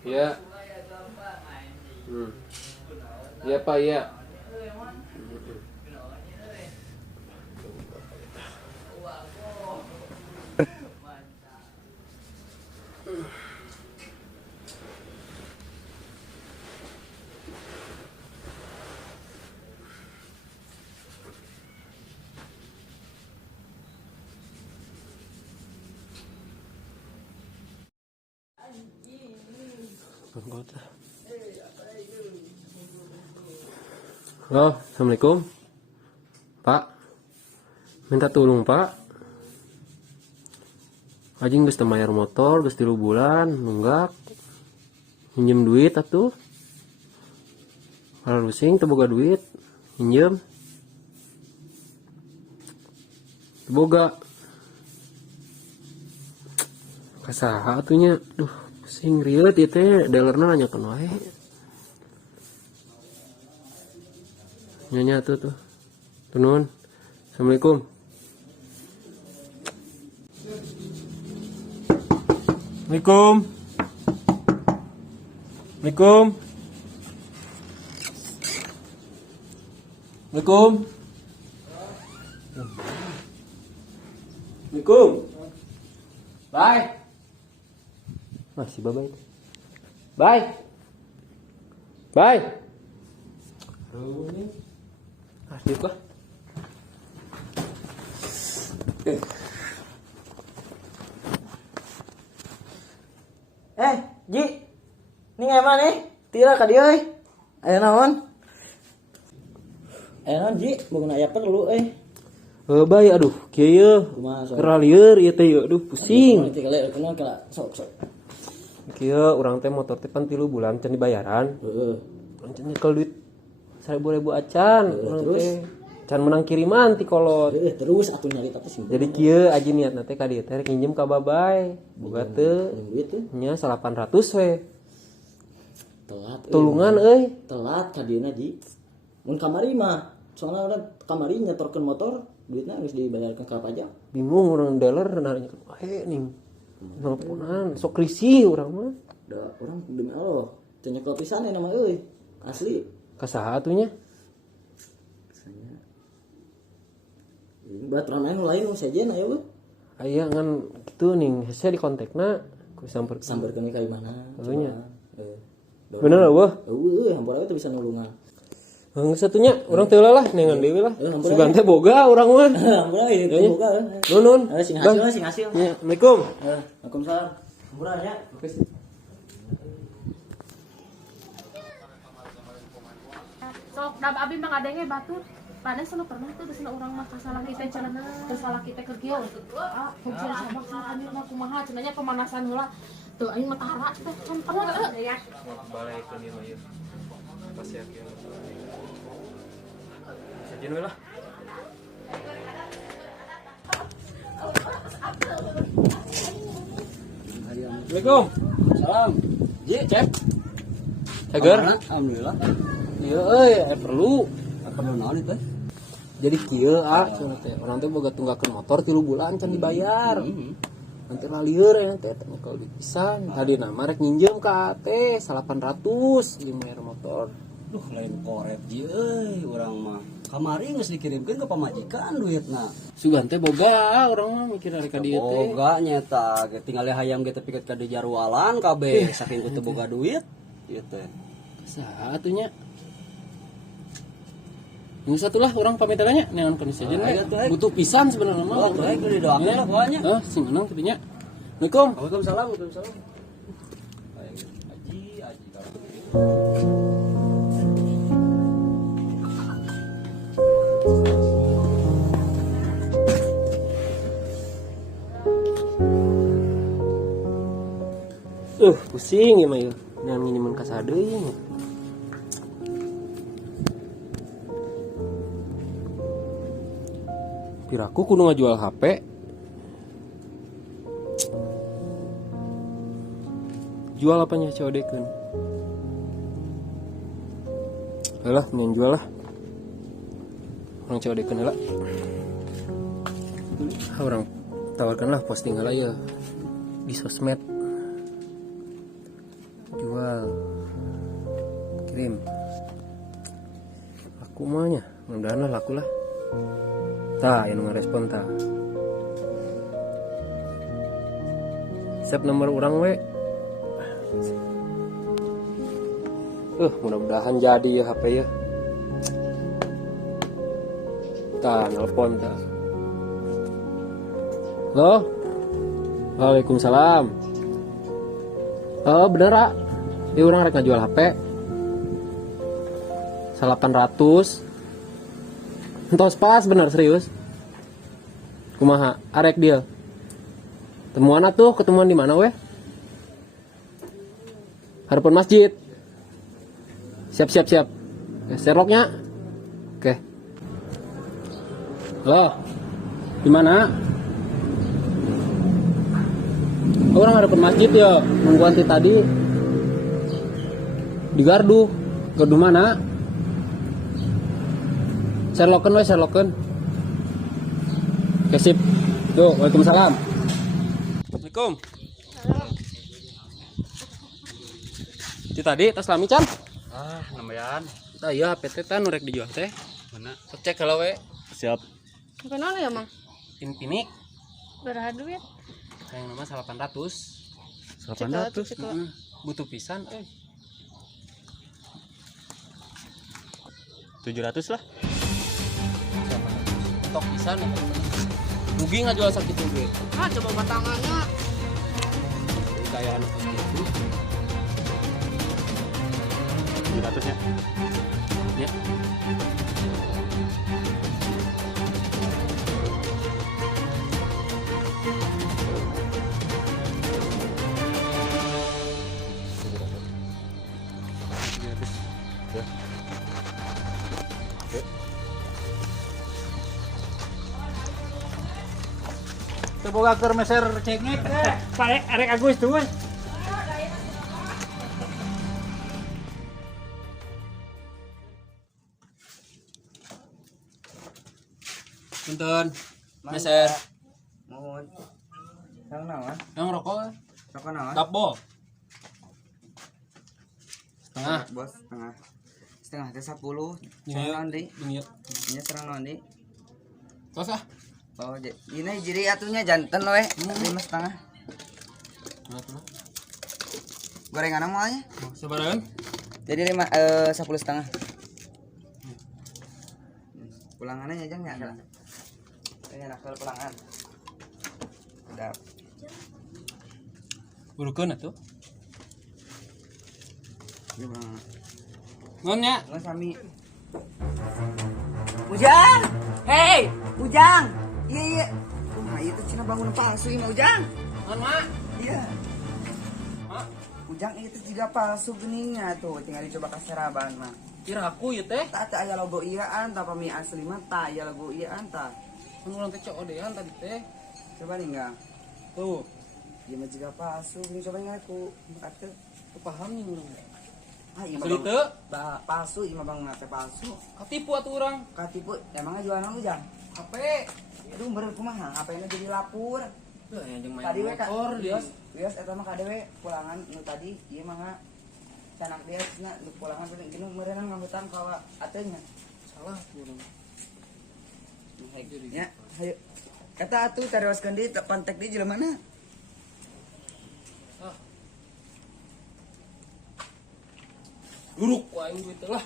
Iya. Iya Pak, iya. Halo, assalamualaikum Pak, minta tolong Pak. Ajing geus teu mayar motor geus 3 bulan nunggak, pinjem duit atuh. Kalau pusing teu boga duit pinjem, teu boga kasaha atunya. Duh pusing rieuh ieu teh, dealerna nanyakeun wae. Nyanyi tuh Tunun. Assalamualaikum. Assalamualaikum. Assalamualaikum. Assalamualaikum. Assalamualaikum. Bye. Masih bye. Bye. Bye. Asik lah. Ji, ini ngaman nih? Tira ka dieu euy. Aya naon? Aya naon Ji? Bukan aya perlu Bay, aduh, kieu keur lieur ieu teh, aduh pusing. Sok. Kieu urang teh motor teh pan 3 bulan can dibayaran. Heeh. Urang can nyekel duit 1.000 acan, urang teh can menang kiriman ti kolot. Terus atuh nyari tapi sih. Jadi kieu aji niatna teh ka dieu teh nginjem ka Babay. Boga teu nya 800 we. Telat. Tulungan euy. Telat ka dieuna Ji. Mun kamari mah soalna urang kamari nyetorkeun motor, duitna geus dibayarkeun ka pajak. Bingung urang dealer nanyakeun wae ning. Nelponan sok risih urang mah. Da urang demi Allah teu nyekel pisan nama euy. Asli. Kasaha atunya? Baturan lain nu sejen aya we. Aya ngan kitu ning hese di kontakna ku samperkeun ka imana. Eunya. Bener eueuh? Eueuh, hampura we teh bisa nulungan. Geus satunya urang teu lah nengan deui lah. Sugan teh boga urang mah. Hampura ieu teh boga. Nun. Sing hasil. Assalamualaikum. Waalaikumsalam. Hampura nya. Sok dab abi mah ngadenge batur. Padahal selalu pernah tuh desana urang mah kasalah kita cenah kasalah kita keur kieu. Kumpul sabak kami mah kumaha cenanya pemanasan heula. Teu aing mah tara teh kan pernah ya. Balaikeun ieu mah ieu. Pasti kieu. Sajeun we lah. Assalamualaikum. Salam. Ji, cek. Cager. Alhamdulillah. Ieu euy, perlu. Perlu naon itu? Jadi kieu teh urang teh boga tunggakeun motor 3 bulan can dibayar. Nanti lalieur teh nyekel duit pisan. Tadi nama rek nginjem ka teh 800 di bayar motor. Duh lain korep Ji euy, urang mah. Kamari geus dikirimkeun ka pamajikan duitna. Sugan teh boga urang mah mikir ari ka dieu teh. Boga nyeta, tinggal hayam ge teh pikeun ka di jarwalan kabeh saking teu boga duit ieu teh. Saha atunya? Ini satu lah orang pamit tanya neon kondisi aja butuh pisan sebenarnya mah. Oh, baik udah doakeun lah pokoknya. Sing menang tadinya. Assalamualaikum. Waalaikumsalam. Pusing ya mah ya. Neon nginjeun ka sadeui. Piraku kudu ngajual HP. Jual apanya COD-keun? Alah, nyen jual lah. Orang COD-keun heula. Orang tawarkan lah posting heula ya di sosmed. jual, kirim. Aku maunya, mudah-mudahan lah laku lah. Tah, yang ngerespon tah. Save nomor orang we. Mudah-mudahan jadi ya HP ya. Tah, nelpon tah. Halo. Waalaikumsalam. Oh bener ah. Ini orang rek ngajual HP 800. Entos pas bener serius. Kumaha? Arek deal. Temuan atuh, ketemuan di mana weh? Harapan masjid. Siap. Seroknya. Oke. Halo. Di mana? Orang harapan masjid ya, nungguan tadi. Di gardu. Gardu mana? Sherlocken. Oke sip. Tuh, waalaikumsalam. Assalamualaikum. Itu tadi tas lami can? Nambahan. Tah iya PT teh nu rek dijual teh. Mana? Cek kalau we. Siap. Kenal ya, Mang? Pinik Berapa duit? yang nama 800. 800. Butuh pisan 700 lah. Tok pisan. Rugi ngajual sakit duit. Coba batangannya. Kayak anu gitu. 700 ya. Ya. Boga keur meser cengek teh. Parek arek Agus tuh. Punten. Meser. Mohon. Yang naon? Yang rokok. Rokok naon? Double. Setengah. Bos, setengah. Setengah teh 10. Ini Serang naon di? Ini. Ini serang naon di? Tos ah. Oh, ini jadi atunya jantan we. 5,5. Gorengan mau aja. Sebarang. Jadi 10,5. Pulangannya aja enggak ada. Ini nakal pulangan. Udah. Urukeun atuh. Ini pulangan. Ngon nya. Nggak sami. Ujang! Hei, Ujang! Iya. Nah, itu cina bangun palsu ini Ujang. Ngon mak. Iya. Mak. Ujang itu juga palsu geningnya tuh, tinggal dicoba kasih raban mah. Kira aku ya teh. Tak aya logo iaan, tak pami asli mah tak aya logo iaan tak. Kan urang teh codean tadi teh. Coba nih enggak. Tuh. Dia mah juga palsu, ini coba ingat aku. Atuh. Aku paham nih urang. Ah, iya Asli teu. palsu, iya bang ngate palsu. Katipu atuh urang. Katipu, emangnya jualan Ujang? HP. Aduh, bener kumaha, apa-nya jadi lapur. Tuh yang jeung main Tadi we motor di. Wios eta mah kadewe pulangan nu tadi ieu mah canak dia nya nu pulangan gini meureunna ngambutan ka ateunya. Salah urang. Ya, hayu. Kata atuh tareoskeun di kontak di jelema mana? Duruk wae duit teh lah.